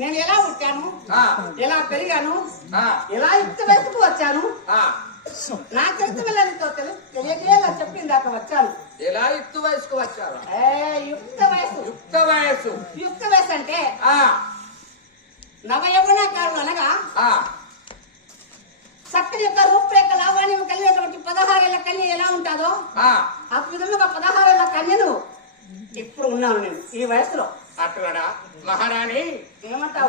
నేను ఎలా పుట్టాను, ఎలా పెరిగాను, ఎలా యుక్త వయసుకు వచ్చాను, నా చరిత్ర వెళ్ళనితో తెలియజేయాల చెప్పింది దాకా వచ్చాను. ఎలా యుక్త వయసుకు వచ్చారు? యుక్త వయసు. యుక్త వయసు. యుక్త వయసు అంటే నవయవనకారులు అనగా చక్కని యొక్క రూపురేఖ లావాణ్యం కలిగినటువంటి 16 ఏళ్ల కన్య ఎలా ఉంటుందో ఆ విధంగా 16 ఏళ్ల కన్యను ఇప్పుడు ఉన్నాను నేను ఈ వయసులో. అట్లా మహారాణి ఏమంటావు?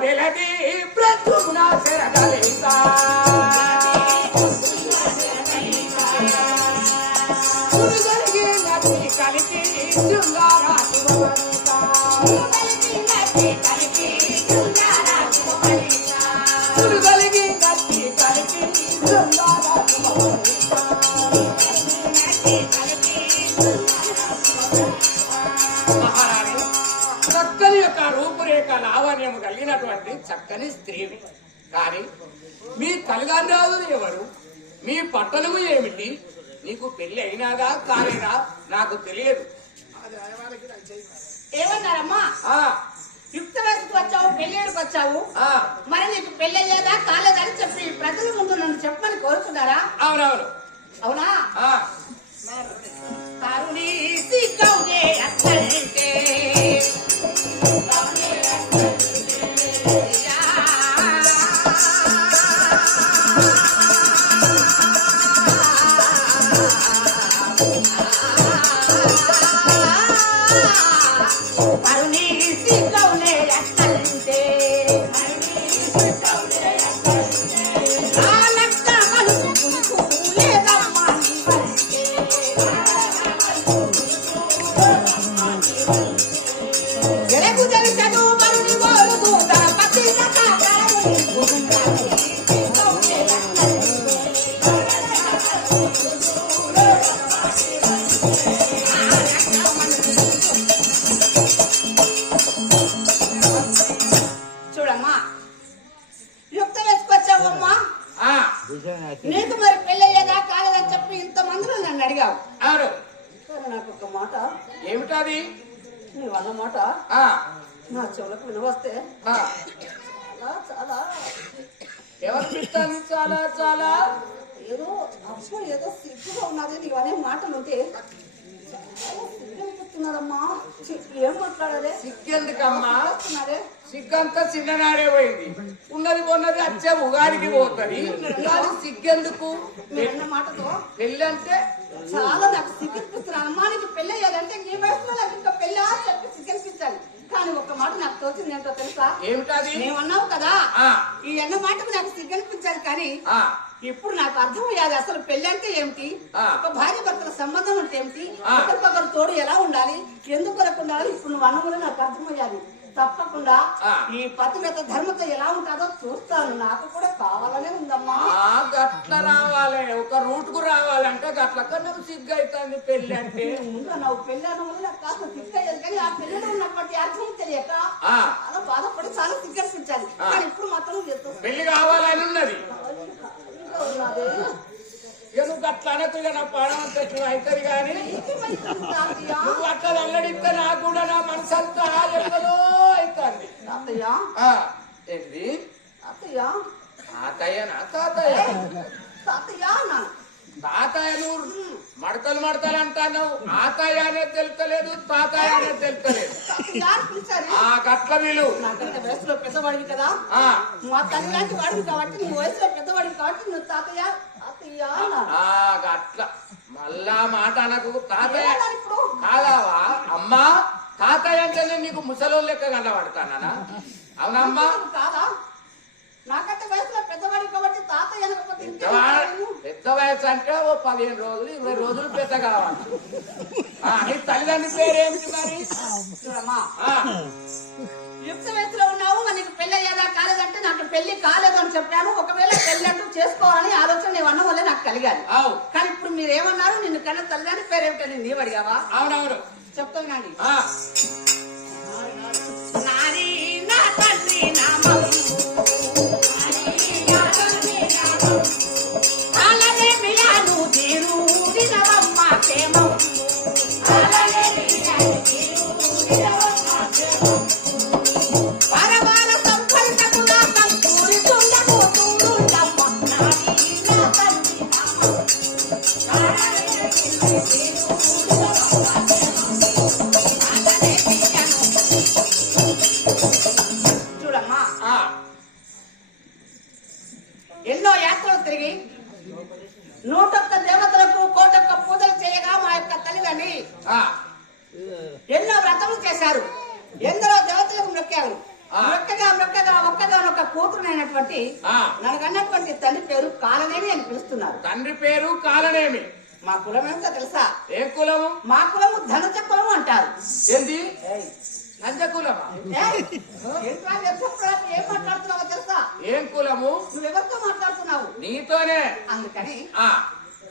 కలిపి చక్కని యొక్క రూపురేఖ లావణ్యము కలిగినటువంటి చక్కని స్త్రీవి. కానీ మీ తల్లిదండ్రులు ఎవరు, మీ పట్టణము ఏమిటి, నీకు పెళ్లి అయినాదా కాలేదా నాకు తెలియదు. ఏమన్నారమ్మా? యుక్త వయసుకు వచ్చావు, పెళ్ళేరుకు వచ్చావు, మరి నీకు పెళ్లి అయ్యేదా కాలేదని చెప్పి ప్రజల ముందు నన్ను చెప్పమని కోరుతున్నారా? అవునవును. అవునా? కరుణీ సిగ్గౌనే అక్కడికే నీకు మరి పెళ్లి అయ్యేదా కాలేదని చెప్పి ఇంత మందిలో నన్ను అడిగావు. నాకు ఒక మాట. ఏమిటది? నువ్వు అన్న మాట నా చెవులకు వినవస్తే చాలా చాలా ఎవరు చాలా చాలా ఏదో అప్పుడు ఏదో సిగ్గుగా ఉన్నది. నీవు అనే మాటలు ఉంటే సిగ్గుతున్నారమ్మా. ఏం మాట్లాడారే? సిగ్గెందుకమ్మా? సిగ్గంతా చిన్ననాడే పోయింది. ఉన్నది ఉన్నది వచ్చే ఉగాదికి పోతుంది. సిగ్గెందుకు? మాటతో పెళ్ళి అంటే చాలా నాకు సిగ్గనిపిస్తున్నాను. అమ్మా నీకు పెళ్ళి అయ్యాలంటే ఈ వయసులో నాకు ఇంకా పెళ్ళి చెప్పి సిగ్గనిపించాలి. కానీ ఒక మాట నాకు తోచింది ఏంటో తెలుసా? ఏమిటది? నువ్వన్నావు కదా ఈ అన్న మాటకు నాకు సిగ్గనిపించాలి. కానీ ఇప్పుడు నాకు అర్థమయ్యాది అసలు పెళ్లి అంటే ఏమిటి, ఒక భార్య భర్తల సంబంధం అంటే ఏమిటి, ఒకరికొకరు తోడు ఎలా ఉండాలి, ఎందుకు ఉండాలి. ఇప్పుడు నువ్వు అన్నములు నాకు అర్థమయ్యాది. తప్పకుండా ఈ పతివ్రత ధర్మత ఎలా ఉంటుందో చూస్తాను. నాకు కూడా కావాలనే ఉందమ్మా. గట్ల రావాలి, ఒక రూట్ కు రావాలంటే గట్ల నువ్వు సిగ్గు అవుతుంది. పెళ్లి అంటే నువ్వు పెళ్లి అన్న వల్ల నాకు కాస్త సిగ్గు అయ్యేది. కానీ ఆ పెళ్లిలో ఉన్నప్పటి అర్థం తెలియక చాలా బాధపడి చాలా సిగ్గు అనిపించాలి. కానీ ఇప్పుడు మాత్రం పెళ్లి కావాలని ఉన్నది. నువ్వు అట్లా అనకు, నా పాడమంతా అవుతుంది. కానీ నువ్వు అట్లా అల్లడిస్తే నాకు కూడా నా మనసు అంతా ఎక్కడో అవుతుంది. ఏంటి తాతయ్యనా? తాతయ్య నువ్వు మడతలు అంటాను. ఆతయ్య అనేది తెలుస్తలేదు, తాతయ్య అనేది తెలుస్తలేదు. గట్ల వీలు వయసులో పెద్దవాడివి కదా, మా తల్లి లాంటి వాడివి కాబట్టి నువ్వు వయసులో పెద్దవాడివి కాబట్టి నువ్వు తాతయ్య అట్లా మళ్ళా మాట అనకు. తాతయ్య కాదావా అమ్మా? తాతయ్య అంటే నేను నీకు ముసలో లెక్క కనబడతానా? అవునమ్మా? కాదా? నాకంటే వయసులో పెద్దవాడివి కాబట్టి తాతయ్య పెద్ద వయసు అంటే ఓ 15 రోజులు 20 రోజులు పెద్ద కావాలి. నీ తల్లిదండ్రుల పేరేమిటి మరి? చూడమ్మా, యుక్త వయసులో ఉన్నావు, నీకు పెళ్లి అయ్యేదా కాలేదంటే నాకు పెళ్లి కాలేదు అని చెప్పాను. ఒకవేళ పెళ్లి అంటూ చేసుకోవాలని ఆలోచన నీవు అన్న వల్లే నాకు కలిగాను. కానీ ఇప్పుడు మీరు ఏమన్నారు? నిన్ను కన్నా తల్లిదండ్రి పేరేమిటని నీవు అడిగావా? అవునవును చెప్తాను కానీ ఎన్నో యాత్రలు తిరిగి 101 దేవతలకు 101 పూజలు చేయగా మా యొక్క తల్లిదండ్రి ఎన్నో వ్రతములు చేశారు. ఎందరో దేవతలకు మొక్కారు. మొక్కగా ఒక కూతురునైనటువంటి ననకన్నటువంటి తండ్రి పేరు కాలనేమి అని పిలుస్తున్నారు. తండ్రి పేరు కాలనేమి. మా కులం ఏంటో తెలుసా? ఏ కులము? మా కులము ధనుజ కులము అంటారు. ఏంది నంజ కులమా? ఏం మాట్లాడుతున్నావో తెలుసా? ఏం కులము? నువ్వెవరితో మాట్లాడుతున్నావు? నీతోనే. అందుకని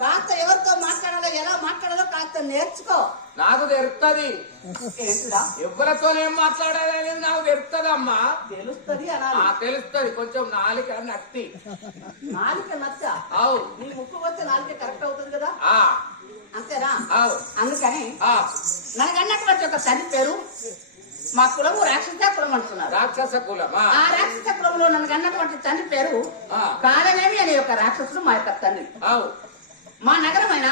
కాస్త ఎవరితో మాట్లాడాలో ఎలా మాట్లాడాలో కాస్త నేర్చుకో. నాకు తెలుస్తుంది. ఎవరితోనేం మాట్లాడాలి నాకు తెలుస్తుందమ్మా. తెలుస్తుంది అలా తెలుస్తుంది. కొంచెం నాలుక నత్తి. నాలుక నచ్చ? అవు. నీ ముక్కు వస్తే నాలుక కరెక్ట్ అవుతుంది కదా? అంతేనా? అందుకని ನನಗన్నటువంటి ఒక తండ్రి పేరు మా కులము రాక్షస కులం అంటున్నారు. రాక్షస కులం. ఆ రాక్షస కులంలో ನನಗన్నటువంటి తండ్రి పేరు కాలనేమి అనే ఒక రాక్షసుడు మా యొక్క తండ్రి. మా నగరమైన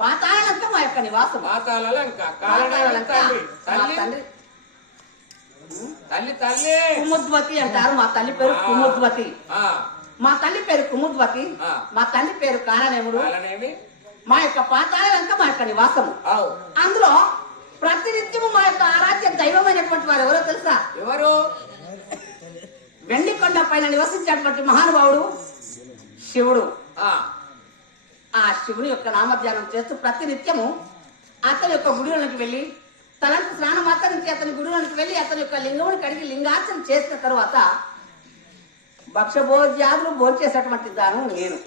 పాతాళలంక మా యొక్క నివాసం. పాతాళలంక తల్లి తల్లి కుముద్వతి అంటారు. మా తల్లి పేరు కుముద్వతి. మా తల్లి పేరు కుముద్వతి. మా తండ్రి పేరు కాలనేముడు. మా యొక్క పాతాళలంక మా యొక్క నివాసము. అందులో ప్రతినిత్యము మా యొక్క ఆరాధ్య దైవమైనటువంటి వారు ఎవరో తెలుసా? ఎవరు? వెండి కొండ పైన నివసించేటువంటి మహానుభావుడు శివుడు. ఆ శివుని యొక్క నామధ్యానం చేస్తూ ప్రతినిత్యము అతని యొక్క గుడిలోనికి వెళ్లి తలంటి స్నానం ఆచరించి అతని గుడిలోనికి వెళ్లి అతని యొక్క లింగముని కడిగి లింగార్చన చేసిన తరువాత భక్ష్యభోజ్యాదులు భోంచేసేటువంటి దానం నేను.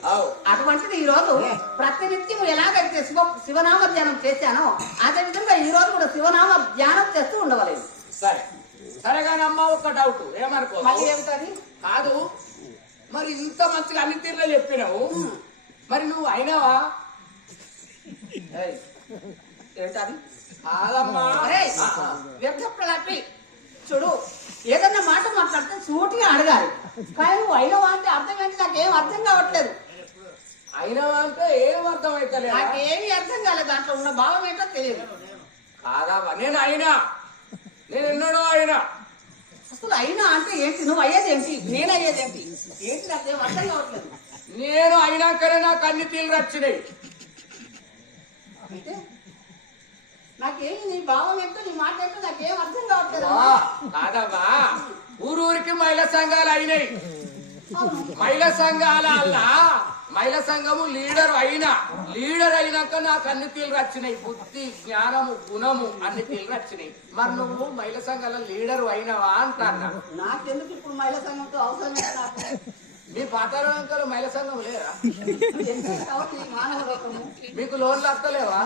అటువంటిది ఈ రోజు ప్రతినిత్యం ఎలాగైతే శివనామ ధ్యానం చేశానో అదే విధంగా ఈ రోజు కూడా శివనామ ధ్యానం చేస్తూ ఉండవలేదు. సరే సరేగాని అమ్మ ఒక డౌట్ ఏమనుకో. మళ్ళీ ఏమిటది? కాదు మరి ఇంత మంచిగా అన్ని తీర్లో చెప్పినావు, మరి నువ్వు అయినావా? ఏమిటది? కాదమ్మా. వ్యర్థ ప్రలాపి చూడు, ఏదన్నా మాట మాట్లాడితే సూటిగా అడగాలి. కానీ నువ్వు అయినవా అంటే అర్థం ఏంటి? నాకేం అర్థం కావట్లేదు. అయినవా అంటే ఏం అర్థం అవుతలేదు. నాకేమీ అర్థం కాలేదు. దాంట్లో ఉన్న భావం ఏంటో తెలియదు. కాదమ్మా నేను అయినా, నేను ఎన్నడో అయినా. అసలు అయినా అంటే ఏంటి? నువ్వు అయ్యేది ఏంటి? నేను అయ్యేది ఏంటి? ఏంటి నాకేం అర్థం కావట్లేదు. నేను అయినాకనే నాకు అన్ని తీరు వచ్చినాయి. అంటే నాకేమి నీ భావం ఏంటో నీ మాట ఏంటో నాకేం అర్థం కావట్లేదు. కాదమ్మా ఊరూరికి మహిళా సంఘాలు అయినాయి. మహిళా సంఘాల మహిళా సంఘము లీడర్ అయినాక నాకు అన్ని తీరు వచ్చినాయి. బుద్ధి జ్ఞానము గుణము అన్ని తీరు వచ్చినాయి. మరి నువ్వు మహిళా సంఘాల లీడర్ అయినావా అంటారా? నాకెందుకు ఇప్పుడు మహిళా సంఘంతో అవసరం లేదు. నాకు మీ పాతాళంకలు మహిళా సంఘం లేదా? మానవ మీకు లోన్లు వస్తలేవా?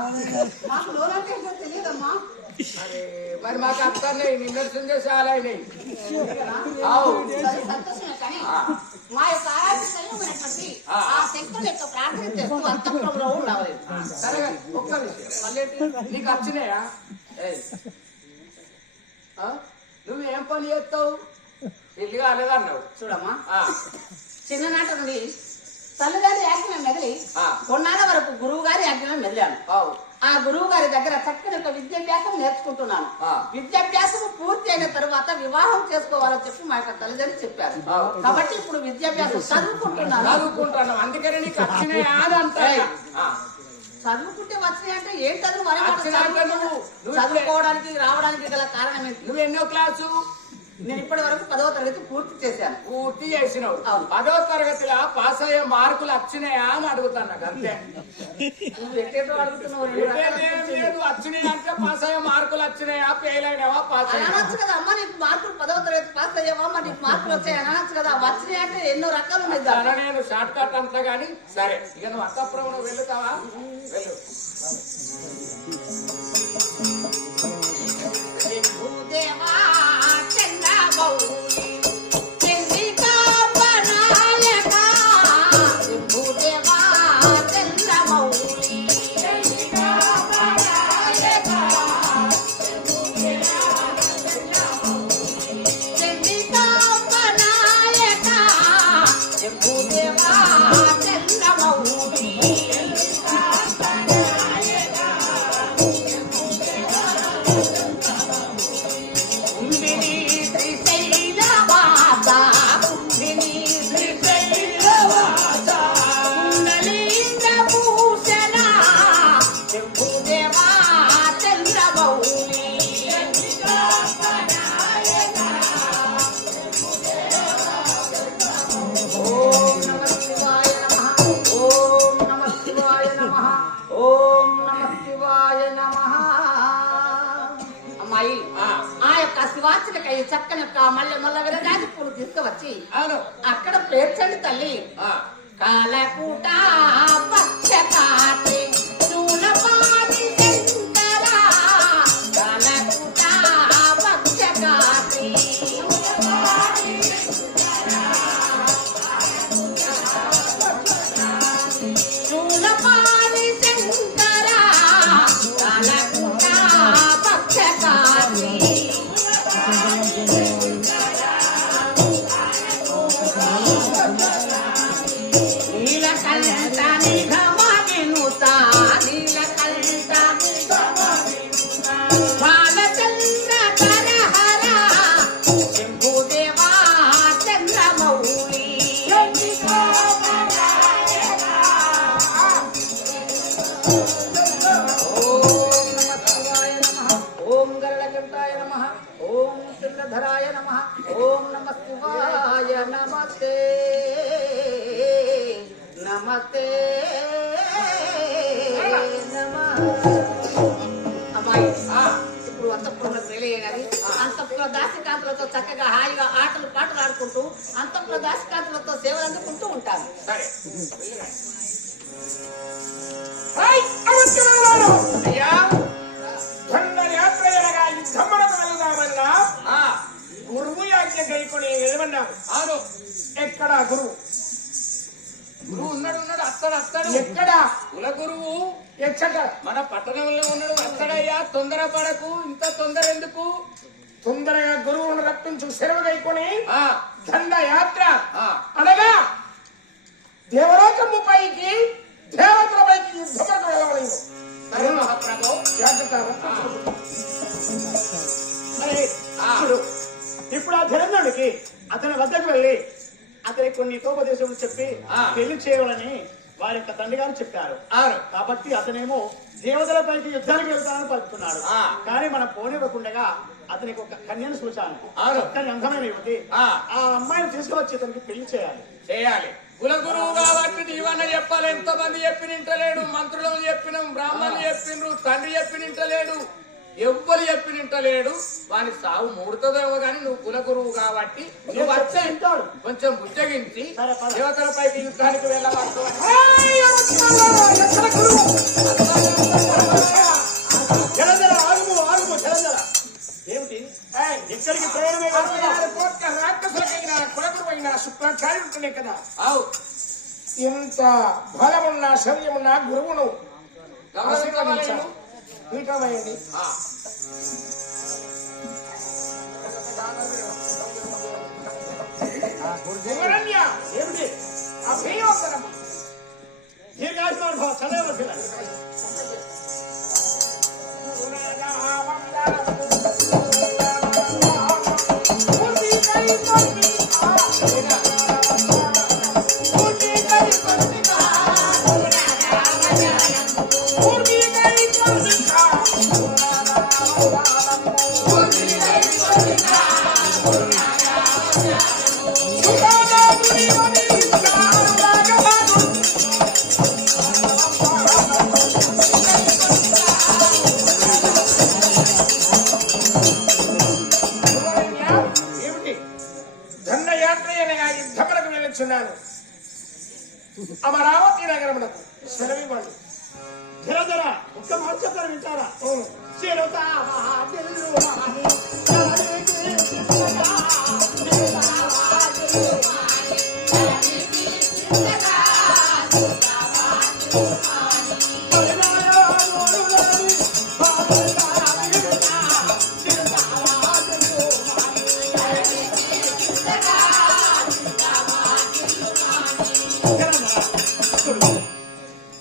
మాకు లోన్ అంటే ఏంటో తెలియదమ్మా. మరి మాకు అత్తన్నాయి, నిన్న చాలా అయినాయి. సంతోషమే కానీ మా యొక్క ఆరాధ్యమైనటువంటి ఆ శంకరుల యొక్క ప్రార్థన చేస్తూ అంతఃపురంలో ఉండాలి. సరే ఒక్క విషయం మళ్ళీ నీకు వచ్చినాయా? నువ్వేం పని చేస్తావు? పెళ్లి కాలేదన్నావు. చూడమ్మా, చిన్ననాటి నుండి తల్లిగారి ఆజ్ఞ మెదిలి కొన్నాళ్ళ వరకు గురువు గారి ఆజ్ఞ మెదిలాను. ఆ గురువు గారి దగ్గర చక్కని ఒక విద్యాభ్యాసం నేర్చుకుంటున్నాను. విద్యాభ్యాసం పూర్తి అయిన తరువాత వివాహం చేసుకోవాలని చెప్పి మా యొక్క తల్లిదండ్రులు చెప్పారు. కాబట్టి ఇప్పుడు విద్యాభ్యాసం చదువుకుంటున్నాను. అందుకని నీకు వచ్చినాయా అని అంటారు. చదువుకుంటే వచ్చినాయి అంటే ఏంటది? చదువుకోవడానికి రావడానికి గల కారణం ఏంటి? నువ్వు ఎన్నో క్లాసు? నేను ఇప్పటి వరకు 10వ తరగతి పూర్తి చేశాను. పూర్తి చేసినావు. 10వ తరగతిలో పాస్ అయ్యే మార్కులు వచ్చినాయా అని అడుగుతాను. అంతే. నువ్వు ఎట్టేటో అడుగుతున్నావు. వచ్చినాయి అంటే పాస్ అయ్యే మార్కులు వచ్చినాయా, ఫెయిల్ అయినావా, పాస్ అనొచ్చు కదా అమ్మ. నీకు మార్కులు 10వ తరగతి పాస్ అయ్యావా, మరి నీకు మార్కులు వచ్చాయి అనొచ్చు కదా. వచ్చినాయి అంటే ఎన్నో రకాలు ఉన్నాయి. నేను షార్ట్ కట్ అంతా గానీ సరే ఇక నువ్వు అంతఃపురం వెళ్తావా? వెళ్ళు. పక్కన యొక్క మల్లె మొల్ల విరగాది పూలు తీసుకువచ్చి అవును అక్కడ పేర్చండి తల్లి. ఆ, కాలకూట పచ్చకాటి చూలపాటి శంకర కాలకూట పచ్చకాటి చూలపాటి శంకర కాలకూట పచ్చకాటి నీలకంఠ నిఘమనినుత నీలకంఠ బాలచంద్ర కరహర శంభుదేవా చంద్రమౌళి ఓం గరుడకంఠాయ నమః ఓం చంద్రధరాయ నమః ఓం నమః శివాయ నమస్తే నమస్తే నమః. అమ్మాయి ఇప్పుడు అంతఃపురంలో వెళ్ళేయాలి. అంతఃపుర దాసికాంతులతో చక్కగా హాయిగా ఆటలు పాటలు ఆడుకుంటూ అంతఃపుర దాసికాంతులతో సేవలు అందుకుంటూ ఉంటాను. సరే అయ్యా ధన్యయాత్ర ఎనగా యుద్ధమునకు వెళ్దామన్నా ఆ, గురువు యాజ్ఞ గైకొని వెళ్ళమన్నావు. అవును ఎక్కడ గురువు? గురువు ఉన్నాడు అత్తడు ఎక్కడ? కుల గురువు ఎచ్చట? మన పట్టణంలో ఉన్నాడు అత్తడయ్యా. తొందరపడకు, ఇంత తొందర ఎందుకు? తొందరగా గురువును రప్పించు సెలవు గైకొని ఆ, దండయాత్ర ఆ, అనగా దేవలోకము పైకి దేవతల పైకి యుద్ధమునకు వెళ్ళవలేదు. సరే మహాప్రభు. జాగ్రత్త. మరి ఆ, ఇప్పుడు ఆ ధనంజుడికి అతని వద్దకు వెళ్ళి అతనికి కొన్ని తోపదేశములు చెప్పి ఆ. పెళ్లి చేయాలని వారి యొక్క తండ్రి గారు చెప్పారు. అవును కాబట్టి అతనేమో దేవతలపైకి యుద్ధానికి వెళ్తానని పలుకుతున్నాడు. ఆ. కానీ మనం పోనివ్వకుండా అతనికి ఒక కన్యను చూశాను. అవును. చక్కని అందమైన యువతి. ఆ. ఆ అమ్మాయిని తీసుకువచ్చి అతనికి పెళ్లి చేయాలి. చేయాలి. కుల గురువు కాబట్టి నీవన్న చెప్పాలి. ఎంతో మంది చెప్పి నింటలేడు. మంత్రులు చెప్పినాం, బ్రాహ్మణులు చెప్పిండ్రు, తండ్రి చెప్పి నింటలేడు, ఎవ్వరు చెప్పి నింటలేడు. వాని సాగు మూడుతుందేమో గాని నువ్వు కుల గురువు కాబట్టి నువ్వు వచ్చే కొంచెం బుజ్జగించి దేవతలపైకి యుద్ధానికి వెళ్ళవచ్చు. ఎక్కడ గురువు? జలజల ఆగుము ఆగుము జలజల. ఏమిటి ఇక్కడికి ప్రయాణమే రాక్షసులకైన కులగురువైన శుక్రాచార్యుడు ఉంటున్నాయి కదా. అవు ఇంత బలమున్న శౌర్యమున్న గురువును గమనించవలేను. పీఠమైంది. ఆ, యువరణ్య ఏమిటి అభియోగనము దీర్ఘాయుష్మాన్ చదవలసిన దండయాత్ర అనగా యుద్ధములకు వెళ్ళొచ్చున్నాను. అమరావతి నగరమునకు సెలవివ్వండి. జలజల ఒక్క మాట చెప్తారు వింటారా?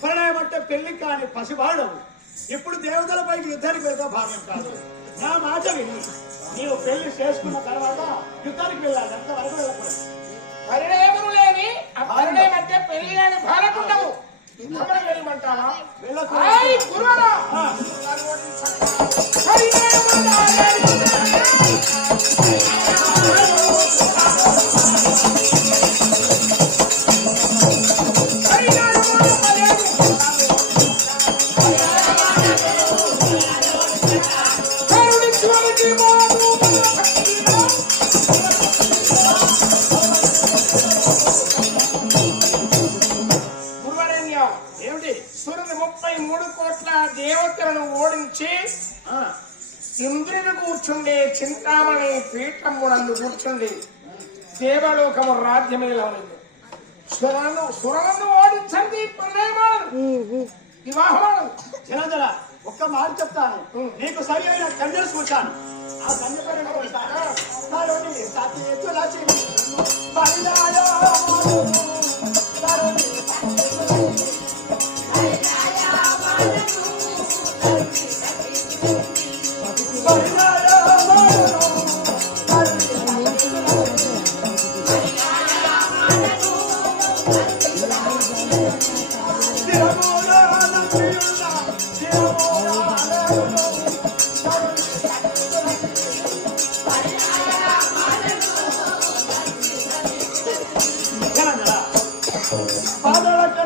ప్రణయం అంటే పెళ్లి కాని పసివాడు ఇప్పుడు దేవతల పైకి యుద్ధానికి వెళ్తా భావ్యం కాదు. నా మాట విని నీవు పెళ్లి చేసుకున్న తర్వాత యుద్ధానికి వెళ్ళాలి. అంతవరకు వెళ్ళకూడదు. పరిణయములు లేని ఆ పరిణయం అంటే పెళ్లి లేని బాలకుండము. యుద్ధములకు వెళ్ళమంటావా? ఆయ్ గురువరా! గురువరేణ్యం ఏమిటి? సూర్యుడు 33 కోట్ల దేవతలను ఓడించి ఇంద్రుడు కూర్చుండే చింతామణి పీఠమునందు కూర్చుండి దేవలోకము రాజ్యమేలవలేదు. సురలను ఓడించండి వివాహమానదు. జనార్దన, ఒక్క మాట చెప్తాను. నీకు సరి అయిన కన్యలు చూశాను. ఆ కన్య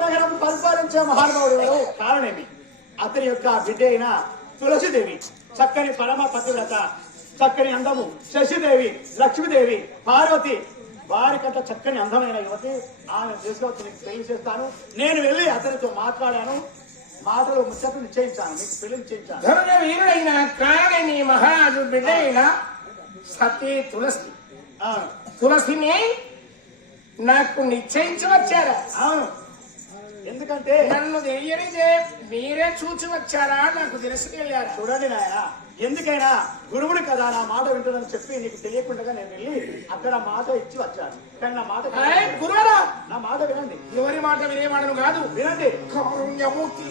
నగరం పరిపాలించే మహానుభావుడు ఎవరు? కారణమేమి? అతని యొక్క బిడ్డ అయిన తులసిదేవి, చక్కని పరమ పతివ్రత, చక్కని అందము, శశిదేవి, లక్ష్మీదేవి, పార్వతి, వారికంత చక్కని అందమైన యువతి. ఆమె తీసుకొచ్చి నీకు పెళ్లి చేస్తాను. నేను వెళ్ళి అతనితో మాట్లాడాను, మాటలు ముచ్చట్లు నిశ్చయించాను, మీకు పెళ్లి నిశ్చయించాను. ధనుజ వీరుడైన కారణని మహారాజు బిడ్డ అయిన సతీ తులసిని నాకు నిశ్చయించి వచ్చారా? అవును. ఎందుకంటే నన్ను తెలియనిదే మీరే చూచి వచ్చారా? నాకు తెలుసుకెళ్ళారా? చూడండి నాయన, ఎందుకైనా గురువుని కదా నా మాట వింటుందని చెప్పి నీకు తెలియకుండా నేను వెళ్ళి అక్కడ మాట ఇచ్చి వచ్చాను. కానీ నా మాట గురువరా, నా మాట వినండి. ఎవరి మాట వినేవాడను కాదు, వినండి. కారుణ్యమూర్తి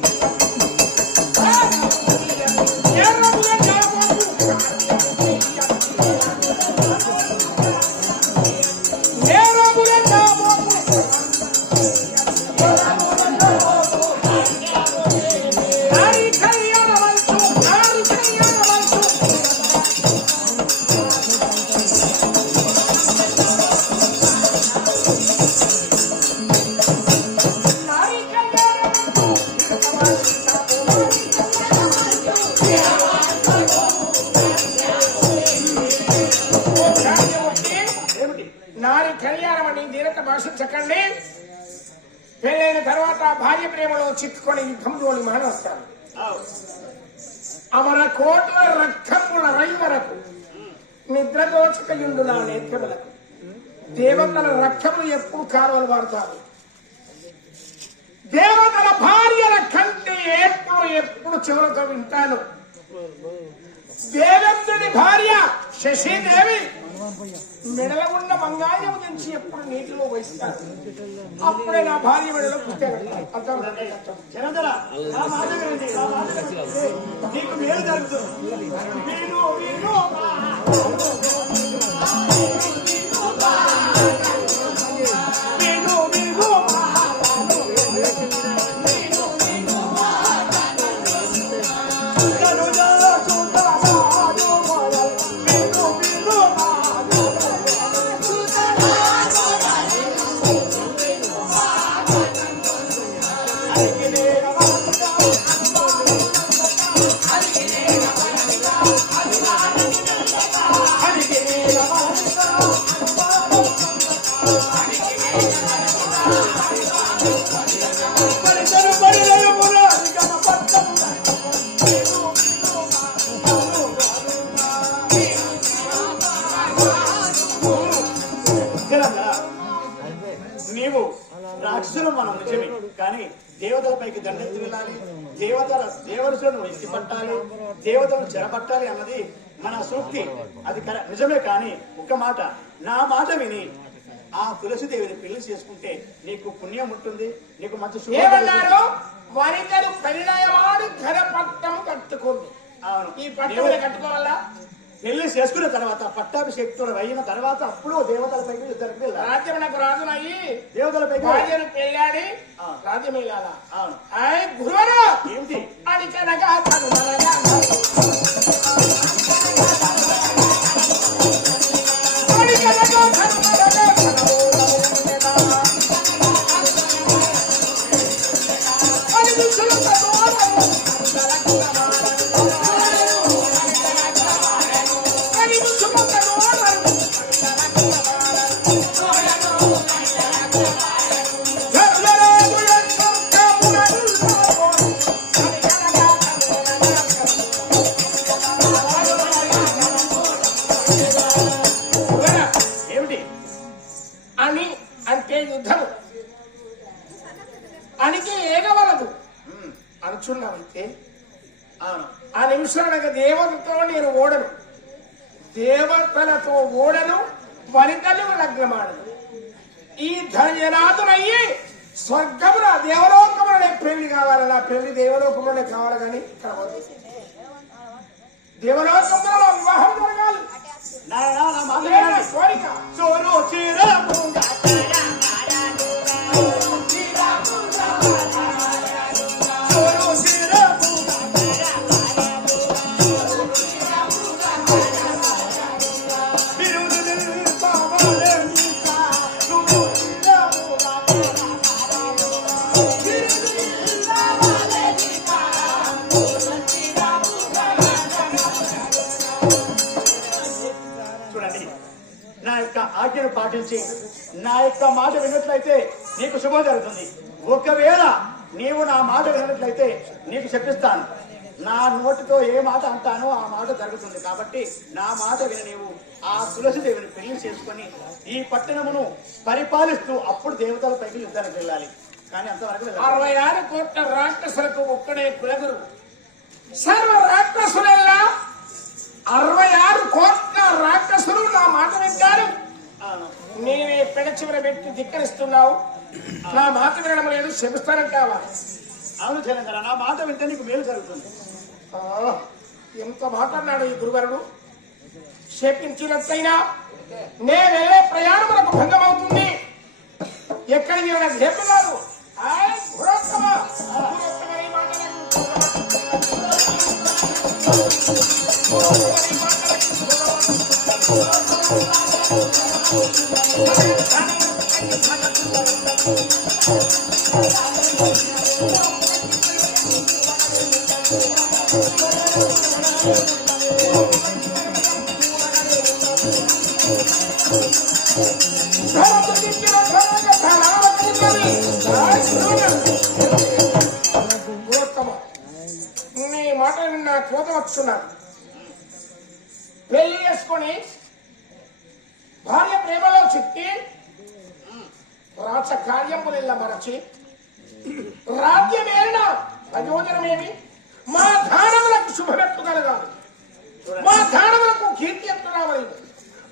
నారి కళ్యాణం అని దీనత భాషించకండి. పెళ్ళైన తర్వాత భార్య ప్రేమలో చిక్కుకొని యుద్ధంలోని మానవస్తాను. అమర కోట్ల రక్తముల రై వరకు నిద్రదోచకయుండు నా నేత్రములకు. దేవతల రక్తములు ఎప్పుడు కాలువలు వాడతారు. దేవతల భార్యల కంటే ఎప్పుడు చివరితో వింటాను. దేవేంద్రుడి భార్య శశిదేవి మెడల ఉన్న మంగాయం నుంచి ఎప్పుడు నీటిలో వేస్తారు. అప్పుడే నా భార్య మెడలో పుట్టాడు. నీకు మేలు జరుగుతుంది. నీవు రాక్షసులు మనం నిజమే, కానీ దేవతలపైకి దండెత్తి వెళ్ళాలి, దేవతలను ఎత్తి పట్టాలి, దేవతలను చెరపట్టాలి అన్నది మన సూక్తి. అది నిజమే. కానీ ఒక్క మాట, నా మాట విని ఆ తులసిదేవిని పెళ్లి చేసుకుంటే నీకు పుణ్యం ఉంటుంది, నీకు మంచి ఏమన్నారు? వారిద్దరు పరిణయమాడు ఘనపట్టం కట్టుకుంది. ఈ పట్టం కట్టుకోవాలా? పెళ్లి చేసుకున్న తర్వాత పట్టాభిషేక్తులు అయిన తర్వాత అప్పుడు దేవతలపైకి యుద్ధానికి వెళ్ళాలి. రాజ్యం నాకు రాజునయ్యి దేవతలపైకి భార్యను పెళ్ళాడి రాజ్యం వెళ్ళాలా? గురువరా ఏమిటి అని కనగా ఏమిటి అని అంటే యుద్ధం అనికి ఏగవలదు అనుచున్నామైతే అవును. ఆ నిమిషానికి దేవతలతో నేను ఓడను, దేవతలతో ఓడను, వనితలు లగ్నమాడను. ఈ ధన్యనాథునయ్యి స్వర్గమున దేవలోకములనే పెళ్లి కావాలి. నా పెళ్లి దేవలోకములనే కావాలి కానీ ఇక్కడ వద్దు. దేవలోకంలో వివాహం జరగాలి. నాయనా, నా మాట అదే నా వినండి. కోరిక. చోరు చీర చూడండి, నా యొక్క ఆజ్ఞను పాటించి నా యొక్క మాట విన్నట్లయితే నీకు శుభం జరుగుతుంది. ఒకవేళ నీవు నా మాట విన్నట్లయితే నీకు చెప్పిస్తాను. నా నోటితో ఏ మాట అంటానో ఆ మాట జరుగుతుంది. కాబట్టి నా మాట విని నీవు ఆ తులసిదేవిని పెళ్లి చేసుకొని ఈ పట్టణమును పరిపాలిస్తూ అప్పుడు దేవతల పైకి యుద్ధానికి వెళ్ళాలి. కానీ అంతవరకు వెళ్ళాలి. 66 కోట్ల రాక్షసులకు ఒక్కడే కులగురు. సర్వ రాక్షసులల్లా 66 కోట్ల రాక్షసులు నా మాట వింటారు. అవును. నీవే పెడ చివర పెట్టి ధిక్కరిస్తున్నావు. నా మాట వినడం లేదు, శపిస్తానంటావా? అవును తెలంగాణ, నా మాట వింటే నీకు మేలు జరుగుతుంది. ఆ, ఎంత మాట్లాడినాడు ఈ గురువరుడు. శపించినట్టయినా నేను వెళ్ళే ప్రయాణములకు భంగం అవుతుంది. ఎక్కడికి నాకు చెప్తున్నారు. నీ మాట విన్న కోపం వస్తున్నాను. పెళ్లి చేసుకొని భార్య ప్రేమలో చిక్కి రాచ కార్యములెల్ల మరచి రాజ్యమేనా ప్రయోజనమేమి? మా దానములకు శుభమెత్తు కలగాలి, మా దానములకు కీర్తి ఎత్తు రావాలి.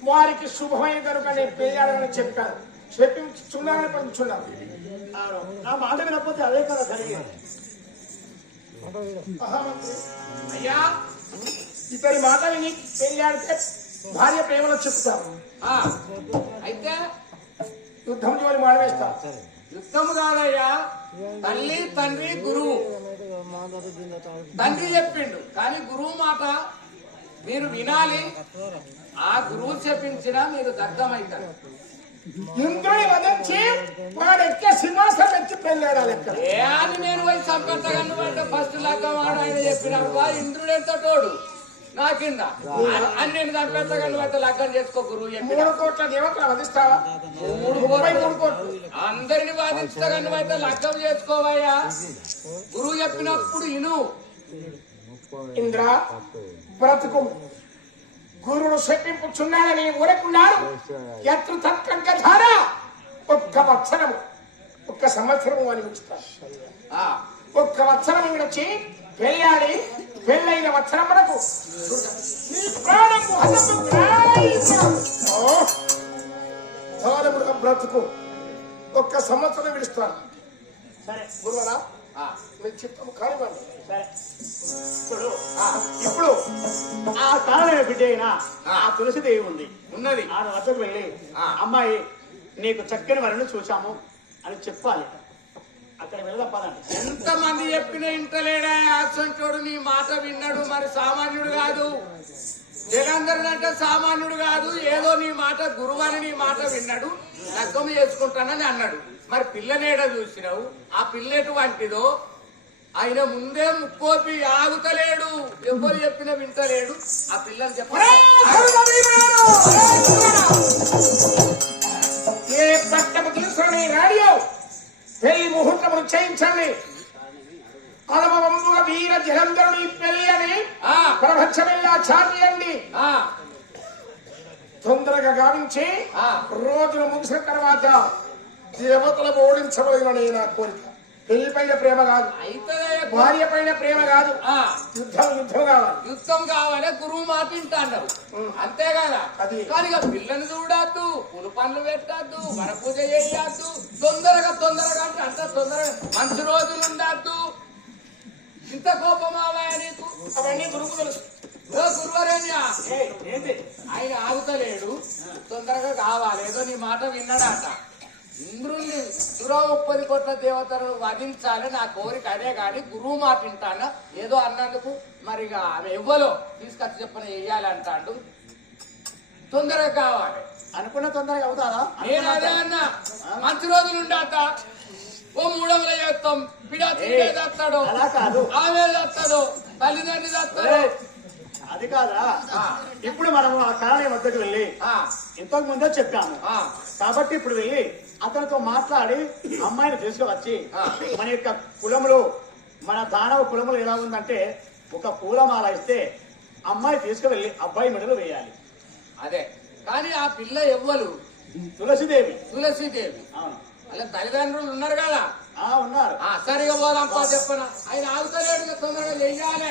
వారికి శుభమైన కనుక నేను పెళ్ళాడని చెప్పాను. చెప్పించున్నానని పంచున్నాను. నా మాట వినకపోతే అదే కదా జరిగేది. మహామంత్రి అయ్యా ఇతని మాట విని పెళ్ళాడితే భార్య ప్రేమలో చెప్తాను. ఆ, అయితే యుద్ధం జోలి మాడవేస్తా. యుద్ధము కాదయ్యా, తల్లి తండ్రి గురువు. తండ్రి చెప్పిండు కానీ గురువు మాట మీరు వినాలి. ఆ గురువు చెప్పించినా మీరు దగ్ధమైతారు. ఇంద్రుని వధించి వాడు ఎక్కే సింహాసనం ఎత్తి పెళ్ళాడాలి. ఎక్కడ ఏ అని నేను పోయి చంపెట్టగలను అంటే ఫస్ట్ లగ్గం వాడు ఆయన చెప్పినప్పుడు ఇంద్రుడు ఎంత తోడు నా కింద అని నేను చంపెట్టగలను అయితే లగ్గం చేసుకో గురువు చెప్పిన 3 కోట్ల దేవతలు వధిస్తావా? 33 కోట్లు. అందరిని బాధించగలను అయితే లగ్గం చేసుకోవయ్యా. గురువు చెప్పినప్పుడు ఇను. ఇంద్ర బ్రతుకు గురుడు శప్పింపుచున్నాడని ఊరకున్నాడు. ఎత్తు తత్కంక ధార ఒక్క వత్సరము, ఒక్క సంవత్సరము అని ఉంచుతాడు. ఒక్క వత్సరం విడిచి పెళ్ళాడి పెళ్ళైన వత్సరం మనకు నీ ప్రాణము హతము బ్రతుకు ఒక్క సంవత్సరం విడుస్తాను. సరే గురువరా మీరు చిత్తము కానివ్వండి. సరే ఇప్పుడు ఇప్పుడు ఆ కారణమైన బిడ్డ అయినా ఆ తులసిదేవి ఉంది ఉన్నది. ఆమె వద్దకు వెళ్ళి అమ్మాయి నీకు చక్కని వరను చూశాము అని చెప్పాలి. అక్కడ వెళ్దాం పదండి. ఎంతమంది చెప్పినా ఇంటలేడా అసంటోడు నీ మాట విన్నాడు. మరి సామాన్యుడు కాదు, జగందరుడు అంటే సామాన్యుడు కాదు. ఏదో నీ మాట గురువని నీ మాట విన్నాడు, లగ్గం చేసుకుంటానని అన్నాడు. మరి పిల్లనేడ చూసినావు, ఆ పిల్ల ఎటువంటిదో ఆయన ముందే ముక్కోపి ఆగుతలేడు, ఎవరు చెప్పినా వింటలేడు. ఆ పిల్లలు చెప్పారు ఏ పట్టము తీసుకుని రాడియో పెళ్లి ముహూర్తమును చేయించండి. అనుభవముగా వీర జలంధరుని పెళ్లి అని ప్రపంచమెల్లా చాటియండి. తొందరగా గావించి రోజులు ముగిసిన తర్వాత దేవతలను ఓడించబడిన నా కోరిక. పెళ్లి పైన ప్రేమ కాదు, భార్య పైన ప్రేమ కాదు, యుద్ధం కావాలి. యుద్ధం కావాలి, గురువు మాట వింటాండవు అంతే కదా. అది. కానీ ఇక పిల్లని చూడద్దు, పులు పనులు పెట్టద్దు, మన పూజ చేయద్దు, తొందరగా అంటే అంత తొందరగా మంచి రోజులు ఉండద్దు. ఇంత కోపమావా నీకు? అవన్నీ గురువు తెలుసు. గురువరేణ్యా ఏంటి ఆయన ఆగుతలేడు, తొందరగా కావాలి. ఏదో నీ మాట విన్నాడట. ఇంద్రుణ్ణి 130 కోట్ల దేవతలు వధించాలి నా కోరిక అదే గాని గురువు మాట వింటాను ఏదో అన్నందుకు మరి ఆమె ఎవ్వలో తీసుకొచ్చి చెప్పిన వేయాలంటాడు. తొందరగా కావాలి అనుకున్న తొందరగా అవుతారా? నేను అదే అన్నా. మంచి రోజులు ఉండట. ఓ 300 చేస్తాం, పిడా చేస్తాడు, అలా కాదు. ఆమె చేస్తాడు, తల్లిదండ్రులు చేస్తాడు. అది కాదా? ఇప్పుడు మనం ఆ కారణం వద్దకు వెళ్ళి ఇంతకు ముందే చెప్పాము కాబట్టి ఇప్పుడు వెళ్ళి అతనితో మాట్లాడి అమ్మాయిని తీసుకువచ్చి మన యొక్క కులములు, మన దానవ కులములు ఎలా ఉందంటే ఒక పూలమాల ఇస్తే అమ్మాయి తీసుకువెళ్ళి అబ్బాయి మెడలు వేయాలి. అదే కానీ ఆ పిల్ల ఎవ్వరు? తులసిదేవి. తులసీదేవి. అవును. అలా తల్లిదండ్రులు ఉన్నారు కదా. ఉన్నారు. సరిగా పోదాంపా చెప్పన. ఆయన ఆగుతలేడు, తొందరగా చెయ్యాలి.